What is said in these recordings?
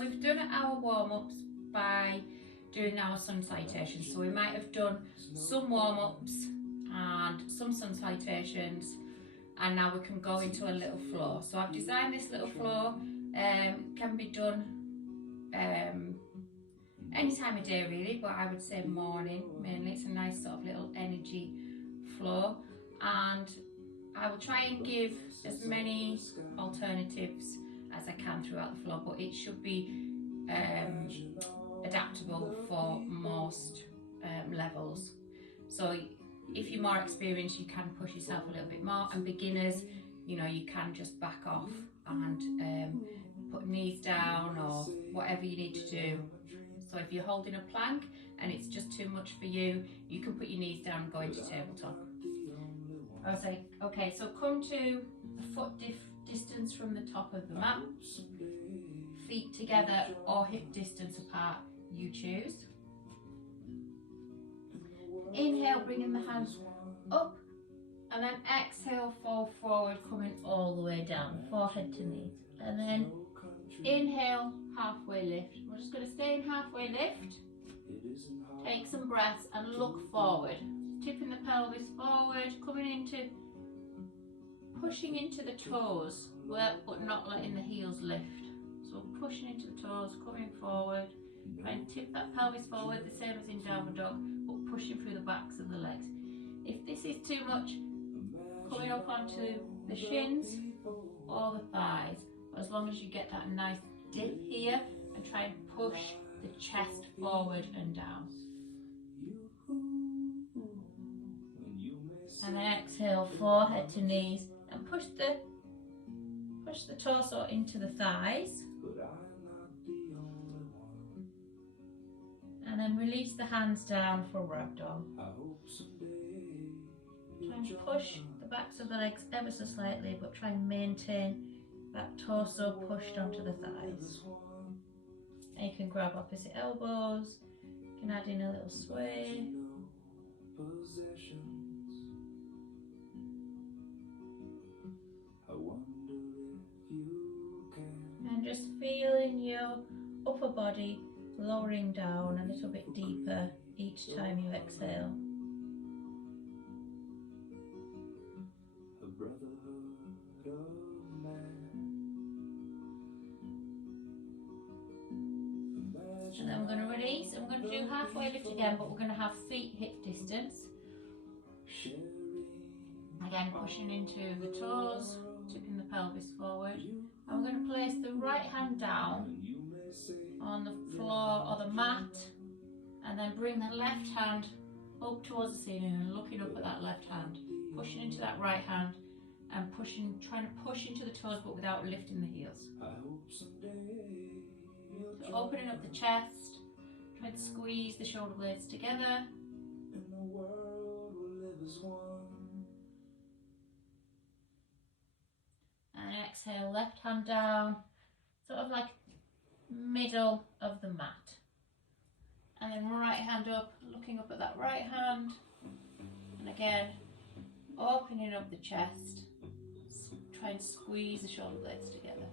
we've done our warm-ups by doing our sun salutations. So we might have done some warm-ups and some sun salutations, and now we can go into a little flow. So I've designed this little flow, can be done any time of day really, but I would say morning mainly. It's a nice sort of little energy flow, and I will try and give as many alternatives as I can throughout the flow, but it should be adaptable for most levels. So if you're more experienced, you can push yourself a little bit more, and beginners, you know, you can just back off and put knees down or whatever you need to do. So if you're holding a plank and it's just too much for you, you can put your knees down and go into tabletop. I was like, okay, so come to a foot distance from the top of the mat, feet together or hip distance apart, you choose. Inhale, bringing the hands up, and then exhale, fall forward, coming all the way down, forehead to knees. And then inhale, halfway lift. We're just going to stay in halfway lift. Take some breaths and look forward. Tipping the pelvis forward, coming into, pushing into the toes, but not letting the heels lift. So pushing into the toes, coming forward. Try and tip that pelvis forward, the same as in downward dog, but pushing through the backs of the legs. If this is too much, coming up onto the shins or the thighs, as long as you get that nice dip here, and try and push the chest forward and down. And then exhale, forehead to knees, and push the torso into the thighs. And then release the hands down for ragdoll. Try and push the backs of the legs ever so slightly, but try and maintain that torso pushed onto the thighs. And you can grab opposite elbows, you can add in a little sway. And just feeling your upper body lowering down a little bit deeper each time you exhale. And then we're going to release, and we're going to do halfway lift again, but we're going to have feet hip distance. Again, pushing into the toes, tipping the pelvis forward. And we're going to place the right hand down on the floor or the mat, and then bring the left hand up towards the ceiling and looking up at that left hand, pushing into that right hand and pushing, trying to push into the toes but without lifting the heels. So opening up the chest, trying to squeeze the shoulder blades together. And exhale, left hand down, sort of like middle of the mat. And then right hand up, looking up at that right hand. And again, opening up the chest, try and squeeze the shoulder blades together.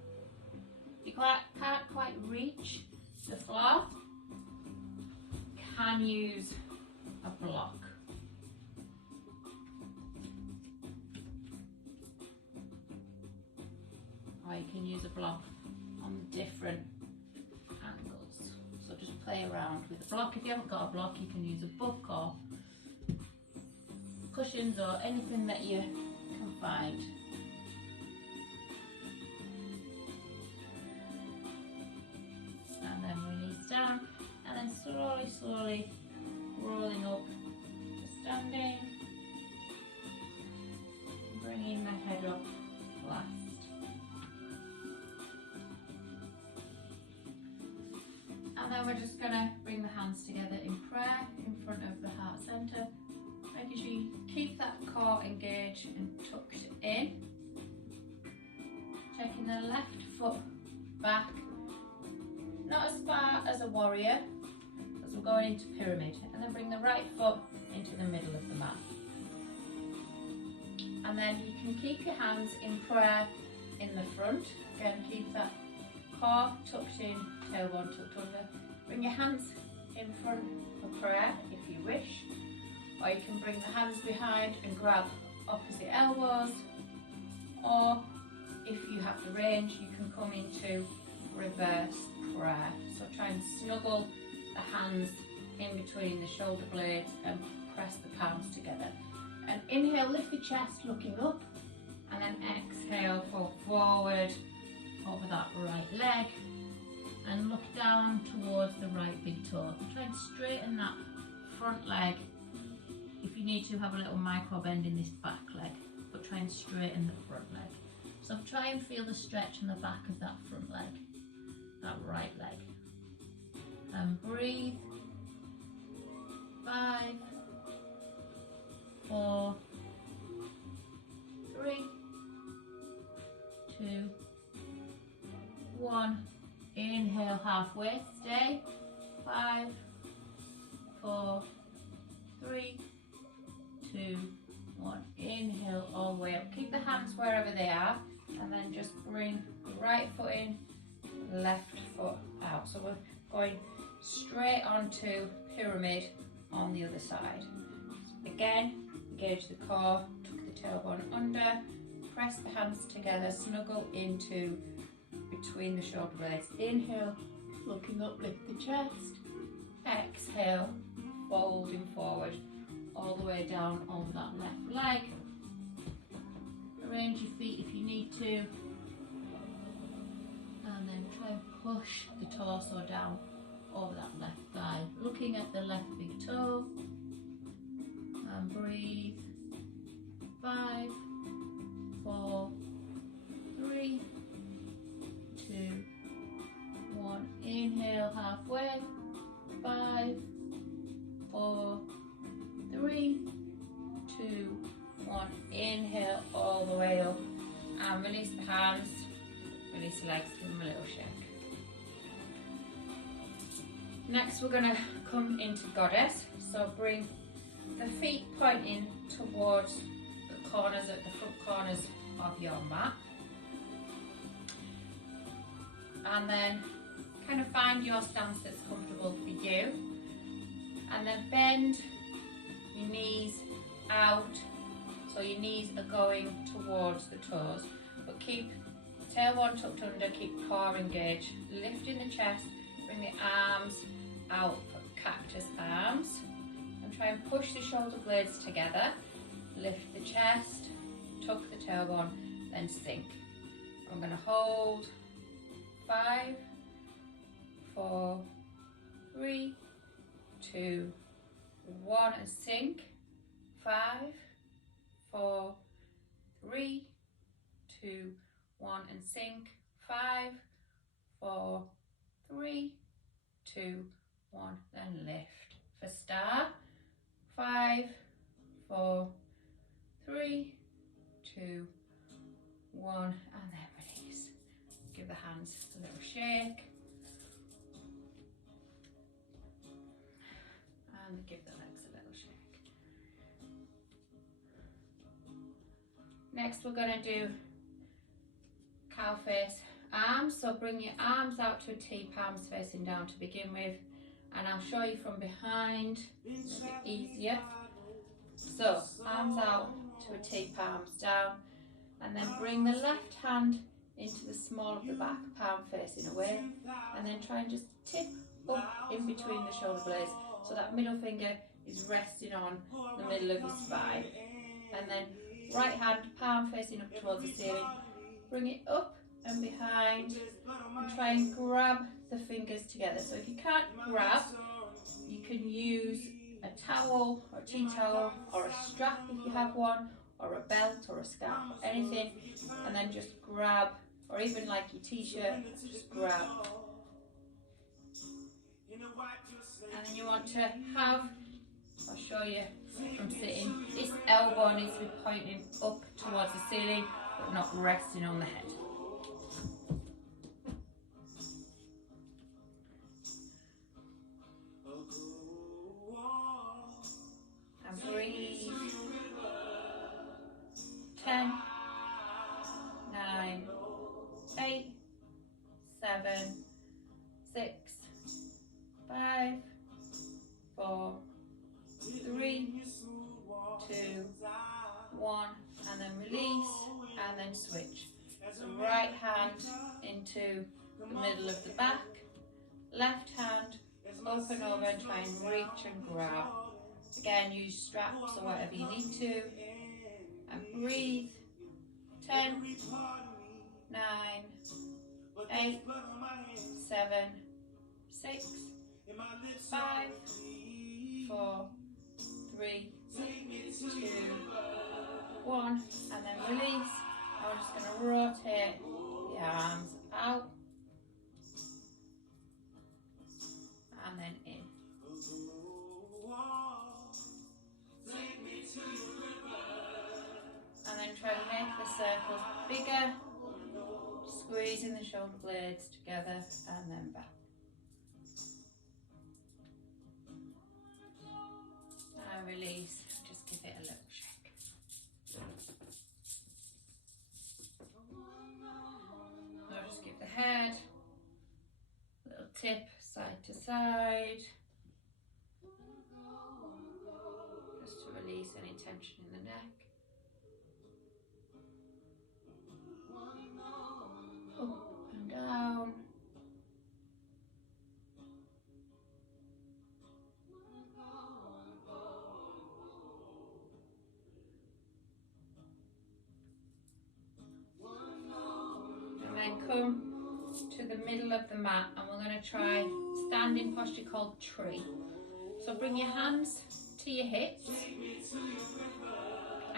If you can't quite reach the floor, can use a block. Or you can use a block on different angles. So just play around with the block. If you haven't got a block, you can use a book or cushions or anything that you can find. And then release down, and then slowly rolling up to standing, bringing the head up last. And then we're just going to bring the hands together in prayer in front of the heart centre, making sure you keep that core engaged and tucked in. Taking the left foot back, not as far as a warrior, as we're going into pyramid, and then bring the right foot into the middle of the mat. And then you can keep your hands in prayer in the front, again keep that core tucked in, tailbone tucked under. Bring your hands in front for prayer if you wish, or you can bring the hands behind and grab opposite elbows, or if you have the range you can come into reverse prayer. So try and snuggle the hands in between the shoulder blades and press the palms together. And inhale, lift the chest looking up, and then exhale, fall forward over that right leg and look down towards the right big toe. Try and straighten that front leg. If you need to, have a little micro bend in this back leg, but try and straighten the front leg. So try and feel the stretch on the back of that front leg, that right leg. And breathe. 5, 4, 3, 2, 1. Inhale halfway, stay. 5, 4, 3, 2, 1. Inhale all the way up. Keep the hands wherever they are, and then just bring the right foot in, left foot out. So we're going straight onto pyramid on the other side. Again, engage the core, tuck the tailbone under, press the hands together, snuggle into between the shoulder blades. Inhale, looking up, lift the chest. Exhale, folding forward all the way down on that left leg. Arrange your feet if you need to, and then try and push the torso down over that left thigh, looking at the left big toe, and breathe. 5, 4, 3, 2, 1. Inhale halfway. 5, 4, 3, 2, 1. Inhale all the way up, and release the hands, release the legs, give them a little shake. Next we're going to come into goddess, so bring the feet pointing towards the corners, at the front corners of your mat, and then kind of find your stance that's comfortable for you, and then bend your knees out, so your knees are going towards the toes, but keep tailbone tucked under, keep core engaged, lifting the chest, bring the arms out for cactus arms, and try and push the shoulder blades together, lift the chest, tuck the tailbone, then sink. I'm going to hold. 5, 4, 3, 2, 1, and sink. 5, 4, 3, 2, 1, and sink. 5, 4, 3, 2, 1, then lift for star. 5, 4, 3, 2, 1, and then release. Give the hands a little shake, and give the legs a little shake. Next we're going to do cow face arms, so bring your arms out to a T, palms facing down to begin with, and I'll show you from behind, a bit easier. So arms out to a T, palms down, and then bring the left hand into the small of the back, palm facing away, and then try and just tip up in between the shoulder blades, so that middle finger is resting on the middle of your spine, and then right hand, palm facing up towards the ceiling, bring it up and behind, and try and grab the fingers together. So if you can't grab, you can use a towel or a tea towel or a strap if you have one, or a belt or a scarf or anything, and then just grab, or even like your t-shirt, just grab. And then you want to have, I'll show you from sitting, this elbow needs to be pointing up towards the ceiling but not resting on the head. And breathe. 10, 9, 8, 7, 5, 4, 3, 2, 1, and then release, and then switch. So right hand into the middle of the back, left hand open over and try and reach and grab. Again, use straps or whatever you need to, and breathe. 10, 9, 8, 7, 6, 5, 4, 3, 2, 1, and then release. And we're just going to rotate the arms out and then in. And then try and make the circles bigger, squeezing the shoulder blades together and then back. And release, just give it a little shake. Now just give the head a little tip side to side, just to release any tension in the neck. Up and down. And then come to the middle of the mat, and we're going to try standing posture called tree. So bring your hands to your hips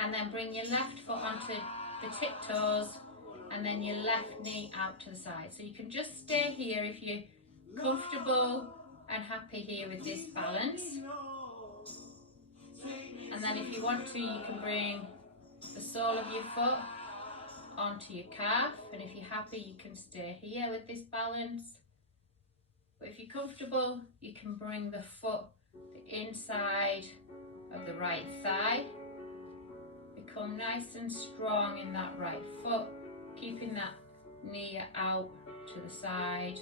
and then bring your left foot onto the tiptoes and then your left knee out to the side. So you can just stay here if you're comfortable and happy here with this balance. And then if you want to, you can bring the sole of your foot onto your calf, and if you're happy you can stay here with this balance. But if you're comfortable, you can bring the foot the inside of the right thigh. Become nice and strong in that right foot, keeping that knee out to the side.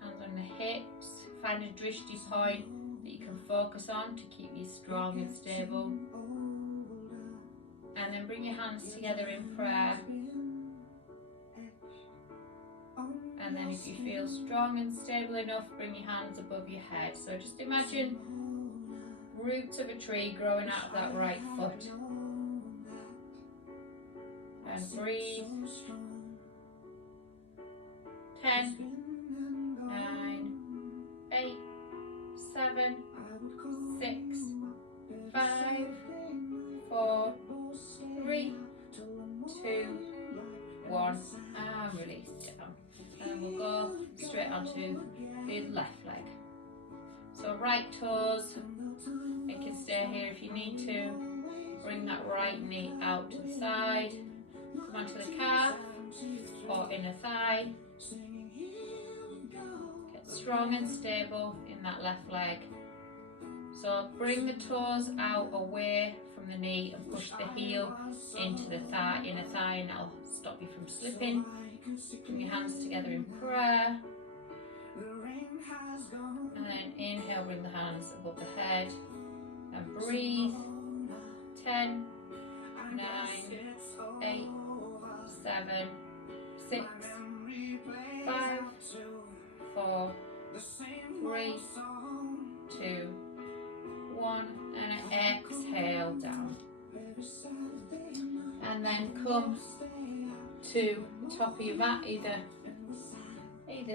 Hands on the hips. Find a drishti point that you can focus on to keep you strong and stable. And then bring your hands together in prayer. And then if you feel strong and stable enough, bring your hands above your head. So just imagine roots of a tree growing out of that right foot. And breathe. 10, 9, 8, 7, 6, 5, 4, 3, 2, 1, and release down. And we'll go straight onto the left leg. So right toes, you can stay here if you need to. Bring that right knee out to the side. Come onto the calf or inner thigh. Get strong and stable in that left leg. So bring the toes out away from the knee and push the heel into the thigh, inner thigh, and that'll stop you from slipping. Bring your hands together in prayer. And then inhale, bring the hands above the head and breathe. 10, 9, 8, 7, 6, 5, 4, 3, 2, 1, and exhale down. And then come to top of your mat, either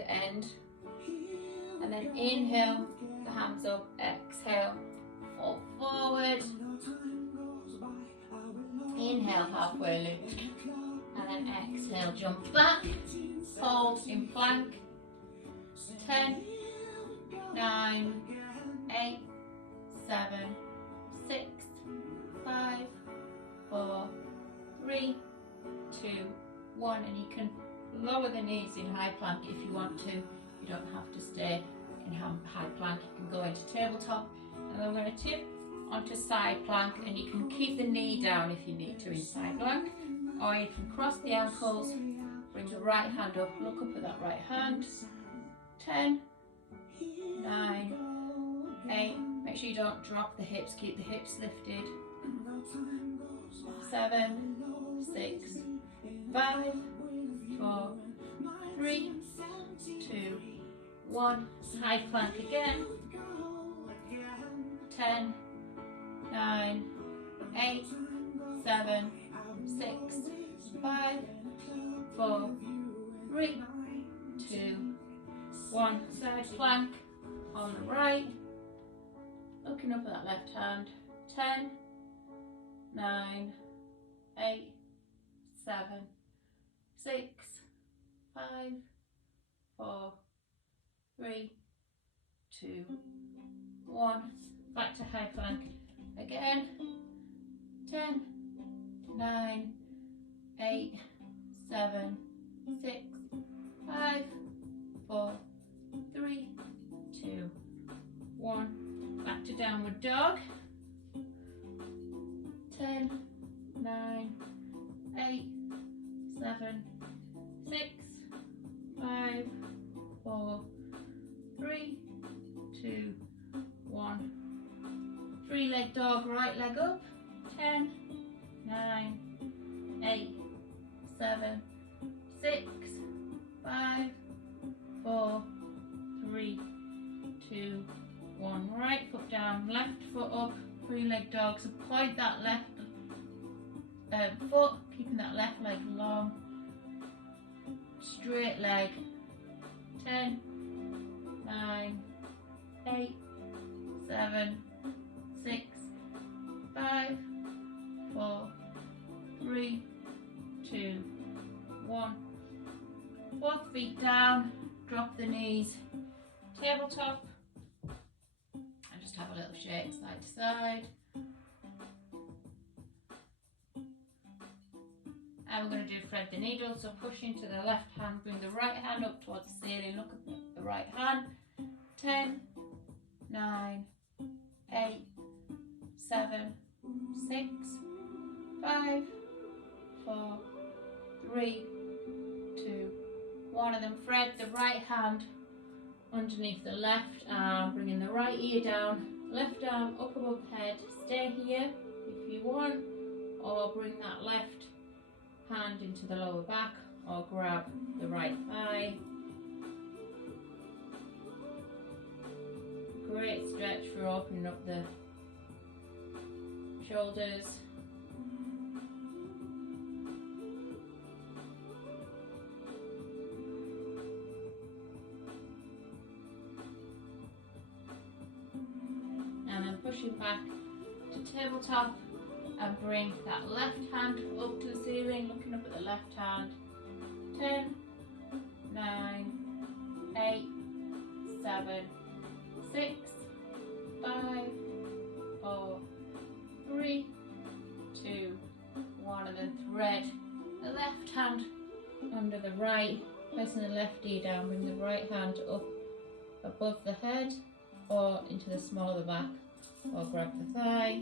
end, and then inhale, the hands up, exhale, fall forward, inhale, halfway lift, and then exhale, jump back, hold in plank. 10, 9, 8, 7, 6, 5, 4, 3, 2, 1, and you can lower the knees in high plank if you want to. You don't have to stay in high plank. You can go into tabletop, and then we're going to tip onto side plank, and you can keep the knee down if you need to in side plank, or you can cross the ankles, bring the right hand up, look up at that right hand, 10, 9, 8. Make sure you don't drop the hips, keep the hips lifted. 7, 6, 5, 4, 3, 2, 1. High plank again. 10, 9, 8, 7, 6, 5, 4, 3, 2, 1. Side plank on the right. Looking up at that left hand. 10, 9, 8, 7, 6, 5, 4, 3, 2, 1. Back to high plank again. 10, 9, 8, 7, 6, 5, 4, 3, 2, 1. Back to downward dog. 10, 9, 8, 7, 6, 5, 4, 3, 2, 1. 3-leg dog, right leg up. 10, 9, 8, 7, 6, 5, 4, 3, 2, 1. Right foot down, left foot up. 3-leg dog. So point that left foot, keeping that left leg long. Straight leg. 10, 9, 8, 7, 6, 5, 4, 3, 2, 1. Both feet down, drop the knees, tabletop, and just have a little shake side to side. And we're going to do thread the needle, so push into the left hand, bring the right hand up towards the ceiling, look at the right hand. 10, 9, 8, 7, 6, 5, 4, 3, 2, 1, and then thread the right hand underneath the left arm, bringing the right ear down, left arm up above the head. Stay here if you want, or bring that left hand into the lower back, or grab the right thigh. Great stretch for opening up the shoulders. And then pushing back to tabletop and bring that left hand up to the ceiling, looking up at the left hand. 10, 9, 8, 7, 6, 5, 4, 3, 2, 1, and then thread the left hand under the right, placing the left ear down, bring the right hand up above the head or into the small of the back, or grab the thigh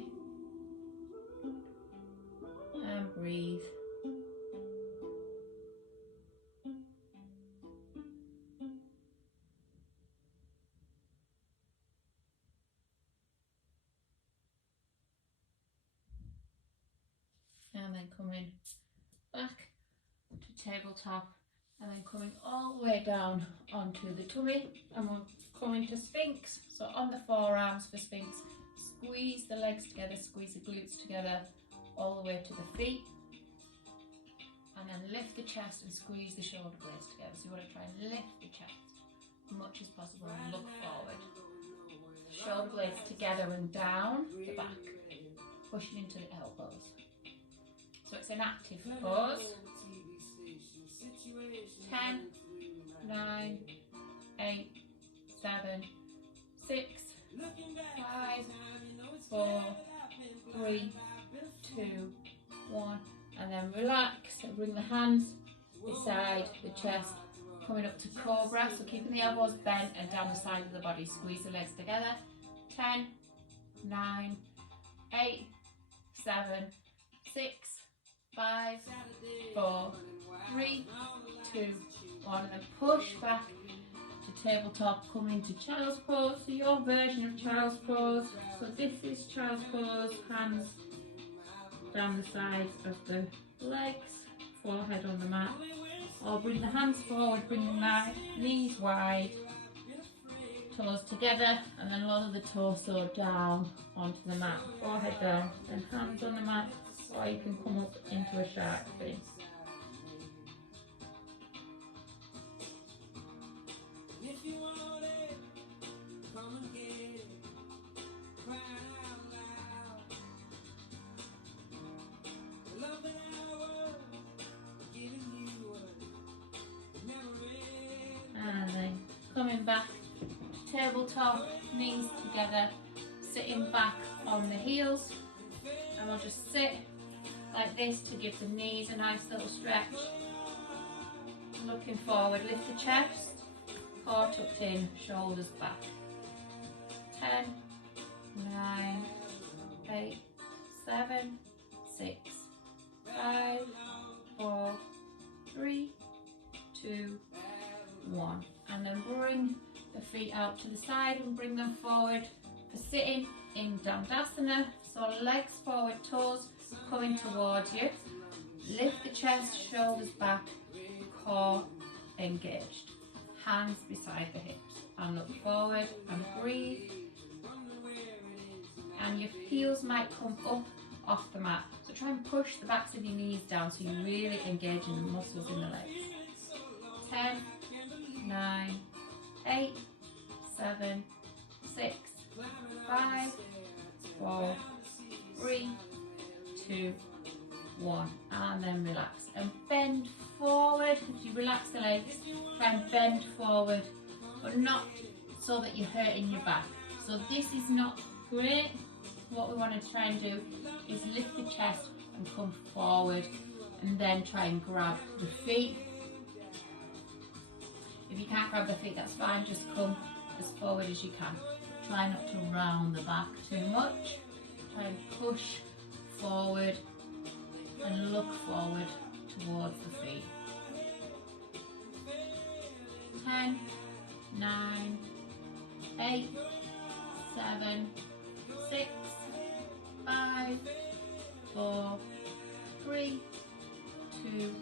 and breathe. And then coming back to tabletop, and then coming all the way down onto the tummy, and we're coming to Sphinx. So on the forearms for Sphinx, squeeze the legs together, squeeze the glutes together all the way to the feet, and then lift the chest and squeeze the shoulder blades together. So you want to try and lift the chest as much as possible and look forward. Shoulder blades together and down the back, pushing into the elbows. So it's an active pose. 10, 9, 8, 7, 6, 5, 4, 3, 2, 1. And then relax and bring the hands beside the chest, coming up to cobra. So keeping the elbows bent and down the side of the body. Squeeze the legs together. 10, 9, 8, 7, 6, 5, 4, 3, 2, 1, and then push back to tabletop, come into child's pose, so your version of child's pose. So this is child's pose, hands down the sides of the legs, forehead on the mat. Or bring the hands forward, bring the knees wide, toes together, and then lower the torso down onto the mat, forehead down, then hands on the mat, or you can come up into a shark fin. And then coming back to tabletop, knees together, sitting back on the heels, and we'll just sit like this to give the knees a nice little stretch. Looking forward, lift the chest, core tucked in, shoulders back. 10, 9, 8, 7, 6, 5, 4, 3, 2, 1. And then bring the feet out to the side and bring them forward for sitting in Dandasana. So legs forward, toes coming towards you. Lift the chest, shoulders back, core engaged. Hands beside the hips. And look forward and breathe. And your heels might come up off the mat. So try and push the backs of your knees down so you're really engaging the muscles in the legs. 10, 9, 8, 7, 6, 5, 4, 3, 2, 1. And then relax. And bend forward. If you relax the legs, try and bend forward, but not so that you're hurting your back. So this is not great. What we want to try and do is lift the chest and come forward, and then try and grab the feet. If you can't grab the feet, that's fine, just come as forward as you can. Try not to round the back too much. Try and push forward and look forward towards the feet. 10, 9, 8, 7, 6, 5, 4, 3, 2,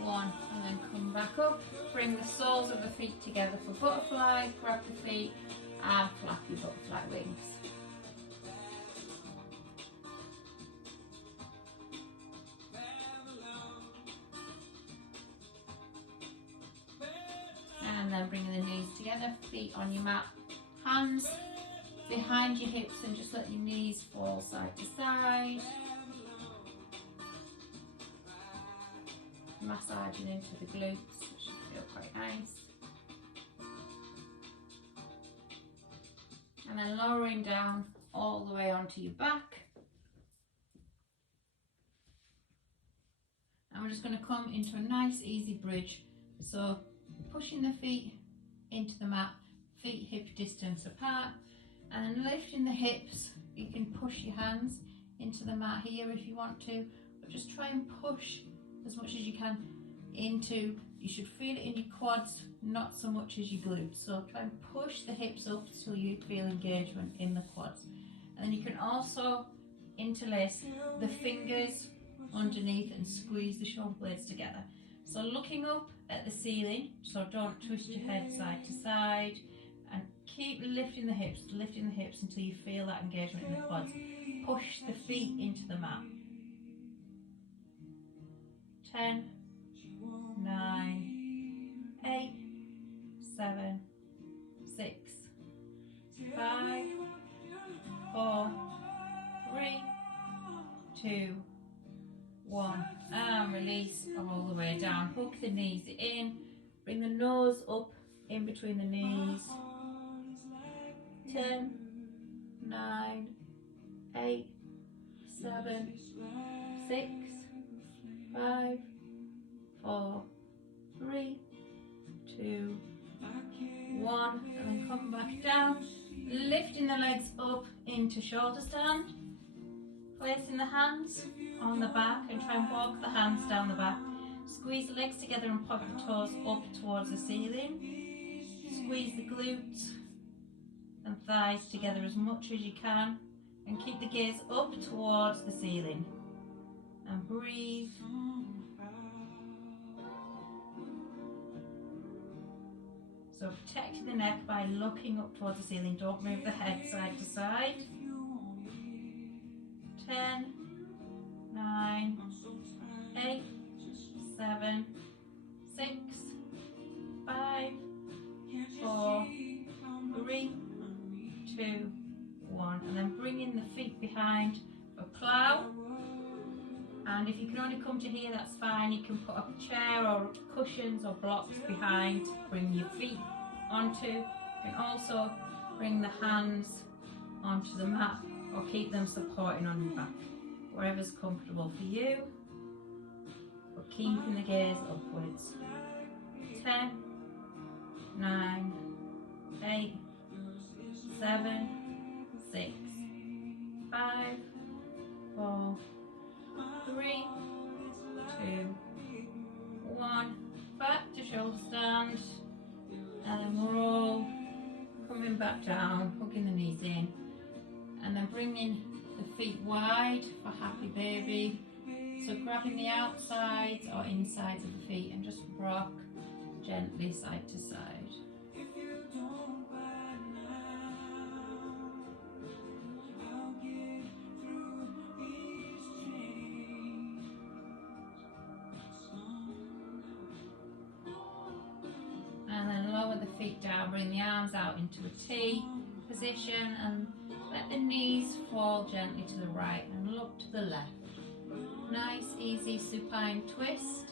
1, and then come back up. Bring the soles of the feet together for butterfly, grab the feet and flap your butterfly wings. And then bringing the knees together, feet on your mat, hands behind your hips, and just let your knees fall side to side. Massaging into the glutes, which should feel quite nice. And then lowering down all the way onto your back. And we're just going to come into a nice easy bridge. So pushing the feet into the mat, feet hip distance apart, and then lifting the hips. You can push your hands into the mat here if you want to, but just try and push as much as you can into, you should feel it in your quads, not so much as your glutes. So try and push the hips up so you feel engagement in the quads. And then you can also interlace the fingers underneath and squeeze the shoulder blades together. So looking up at the ceiling, so don't twist your head side to side, and keep lifting the hips until you feel that engagement in the quads. Push the feet into the mat. 10, 9, 8, 7, 6, 5, 4, 3, 2, 1, and release all the way down. Hook the knees in, bring the nose up in between the knees. 10, 9, 8, 7, 6, 5, 4, 3, 2, 1, and then come back down, lifting the legs up into shoulder stand, placing the hands on the back and try and walk the hands down the back. Squeeze the legs together and pop the toes up towards the ceiling. squeeze the glutes and thighs together as much as you can, and keep the gaze up towards the ceiling. And breathe. So protecting the neck by looking up towards the ceiling. Don't move the head side to side. 10, 9, 8, 7, 6, 5, 4, 3, 2, 1. And then bring in the feet behind for plough. And if you can only come to here, that's fine. You can put a chair or cushions or blocks behind to bring your feet onto. You can also bring the hands onto the mat or keep them supporting on your back, wherever's comfortable for you, but keeping the gaze upwards. 10, 9, 8, 7, 6, 5, 4, 3, 2, 1. Back to shoulder stand, and then roll, coming back down, hugging the knees in, and then bringing the feet wide for happy baby. So grabbing the outsides or insides of the feet and just rock gently side to side. And then lower the feet down, bring the arms out into a T position and let the knees fall gently to the right and look to the left. Nice, easy supine twist.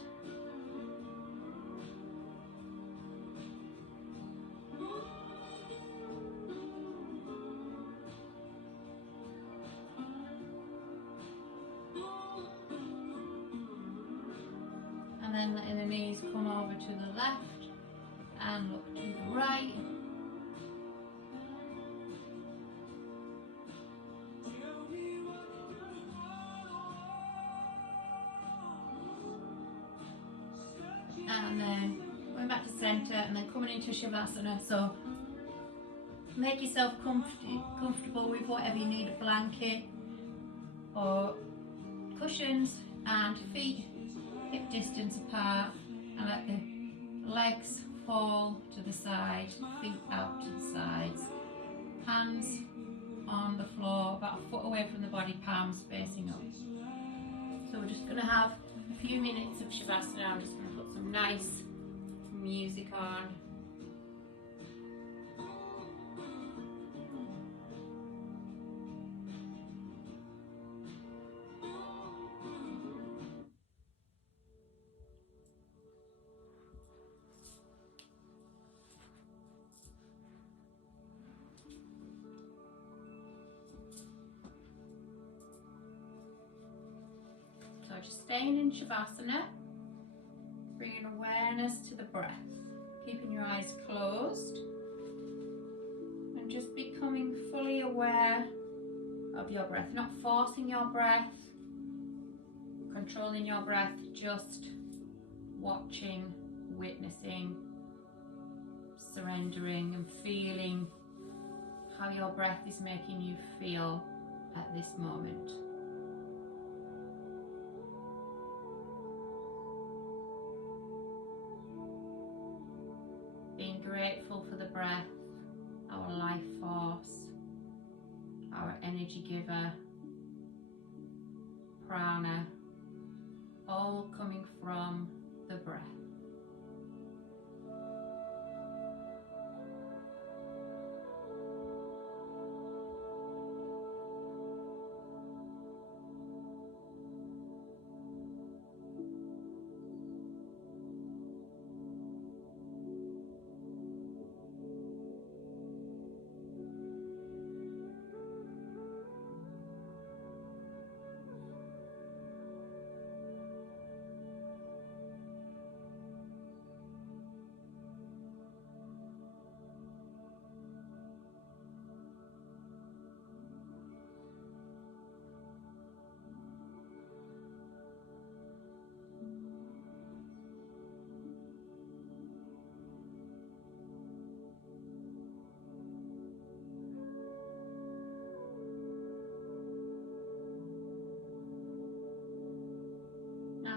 And then letting the knees come over to the left and look to the right. And then going back to centre and then coming into Shavasana. So make yourself comfortable with whatever you need, a blanket or cushions, and feet hip distance apart, and let the legs fall to the side, feet out to the sides, hands on the floor about a foot away from the body, palms facing up. So we're just going to have a few minutes of Shavasana. I'm just going to put some nice music on. So just staying in Shavasana, bringing awareness to the breath, keeping your eyes closed and just becoming fully aware of your breath, not forcing your breath, controlling your breath, just watching, witnessing, surrendering and feeling how your breath is making you feel at this moment. Being grateful for the breath, our life force, our energy giver, prana, all coming from the breath.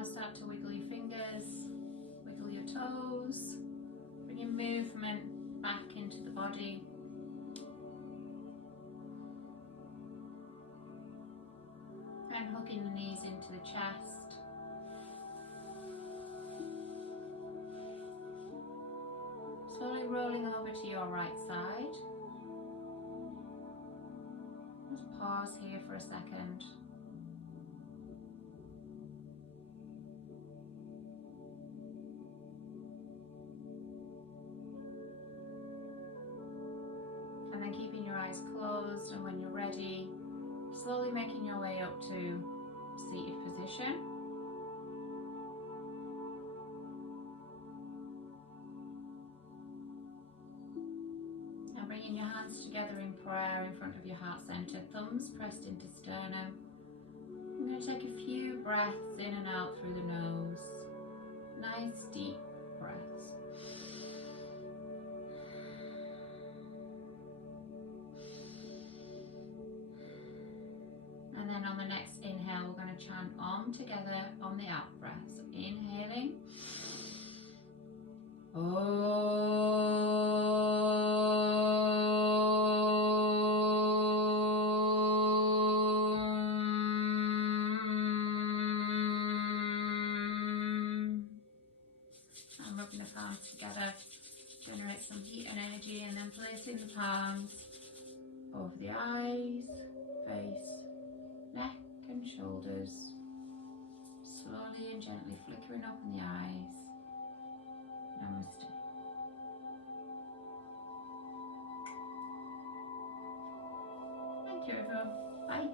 start to wiggle your fingers, wiggle your toes, bringing movement back into the body. And hugging the knees into the chest. Slowly rolling over to your right side. Just pause here for a second. And then keeping your eyes closed, and when you're ready, slowly making your way up to seated position. And bringing your hands together in prayer in front of your heart center, thumbs pressed into sternum. I'm going to take a few breaths in and out through the nose. Nice deep breaths. And then on the next inhale, we're going to chant Om together on the out breath. So inhaling. And rubbing the palms together, generate some heat and energy, and then placing the palms over the eyes, face, neck and shoulders, slowly and gently flickering open the eyes. Namaste. Thank you everyone. Bye.